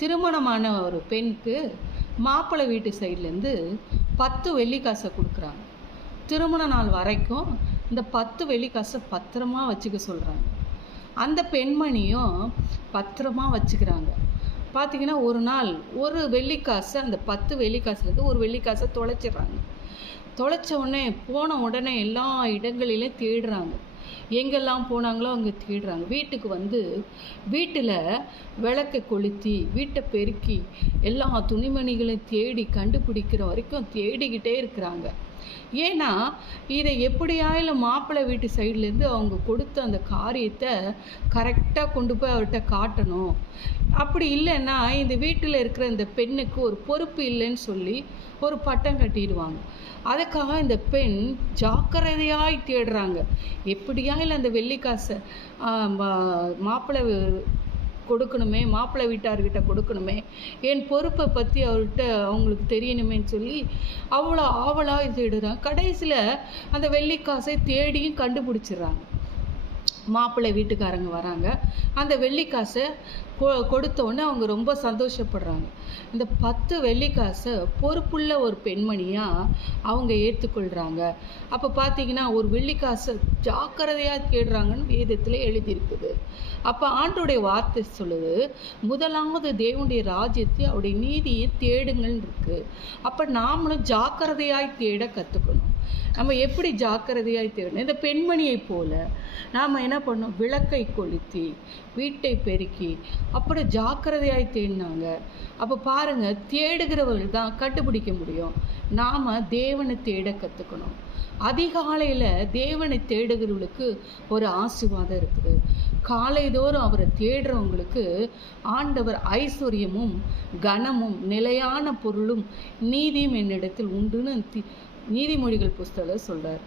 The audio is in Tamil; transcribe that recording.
திருமணமான ஒரு பெண்ணுக்கு மாப்பிள்ளை வீட்டு சைட்லேருந்து 10 வெள்ளிக்காசை கொடுக்குறாங்க. திருமண நாள் வரைக்கும் இந்த 10 வெள்ளிக்காசை பத்திரமா வச்சுக்க சொல்கிறாங்க. அந்த பெண்மணியும் பத்திரமா வச்சுக்கிறாங்க. பார்த்திங்கன்னா ஒரு நாள் ஒரு வெள்ளிக்காசை, அந்த 10 வெள்ளிக்காசுலேருந்து ஒரு வெள்ளிக்காசை தொலைச்சிடுறாங்க. தொலைச்ச உடனே போன உடனே எல்லா இடங்களிலும் தேடுறாங்க. எங்கெல்லாம் போனாங்களோ அங்கே தேடுறாங்க. வீட்டுக்கு வந்து வீட்டில் விளக்கை கொளுத்தி வீட்டை பெருக்கி எல்லா துணிமணிகளையும் தேடி கண்டுபிடிக்கிற வரைக்கும் தேடிக்கிட்டே இருக்கிறாங்க. ஏன்னா இதை எப்படியாயிலும் மாப்பிள்ளை வீட்டு சைட்லேருந்து அவங்க கொடுத்த அந்த காரியத்தை கரெக்டாக கொண்டு போய் அவர்கிட்ட காட்டணும். அப்படி இல்லைன்னா இந்த வீட்டில் இருக்கிற இந்த பெண்ணுக்கு ஒரு பொறுப்பு இல்லைன்னு சொல்லி ஒரு பட்டம் கட்டிடுவாங்க. அதுக்காக இந்த பெண் ஜாக்கிரதையாய் தேடுறாங்க. எப்படியாயிலும் அந்த வெள்ளிக்காசை மாப்பிள்ளை கொடுக்கணுமே, மாப்பிள்ளை வீட்டார்கிட்ட கொடுக்கணுமே, என் பொறுப்பை பற்றி அவங்களுக்கு தெரியணுமேன்னு சொல்லி அவ்வளோ ஆவலாக தேடுறாங்க. கடைசியில் அந்த வெள்ளிக்காசை தேடியும் கண்டுபிடிச்சிடுறாங்க. மாப்பிள்ளை வீட்டுக்காரங்க வராங்க. அந்த வெள்ளிக்காசை கொடுத்த உடனே அவங்க ரொம்ப சந்தோஷப்படுறாங்க. இந்த 10 வெள்ளிக்காசை பொறுப்புள்ள ஒரு பெண்மணியாக அவங்க ஏற்றுக்கொள்கிறாங்க. அப்போ பார்த்தீங்கன்னா ஒரு வெள்ளிக்காசை ஜாக்கிரதையாக தேடுறாங்கன்னு வேதத்தில் எழுதியிருக்குது. அப்போ ஆண்டோடைய வார்த்தை சொல்லுது, முதலாவது தேவனுடைய ராஜ்யத்தை அவருடைய நீதியை தேடுங்கள்னு இருக்குது. அப்போ நாமளும் ஜாக்கிரதையாய் தேட கற்றுக்கணும். நம்ம எப்படி ஜாக்கிரதையாய் தேடணும்? இந்த பெண்மணியை போல நாம் என்ன பண்ணோம்? விளக்கை கொளுத்தி வீட்டை பெருக்கி அப்படி ஜாக்கிரதையாய் தேடினாங்க. அப்போ பாருங்கள், தேடுகிறவர்கள் தான் கண்டுபிடிக்க முடியும். நாம் தேவனை தேட கற்றுக்கணும். அதிகாலையில் தேவனை தேடுகிறவர்களுக்கு ஒரு ஆசீர்வாதம் இருக்குது. காலைதோறும் அவரை தேடுறவங்களுக்கு ஆண்டவர் ஐஸ்வர்யமும் கனமும் நிலையான பொருளும் நீதியும் என்னிடத்தில் உண்டுன்னு நீதிமொழிகள் புஸ்தகம் சொல்கிறார்.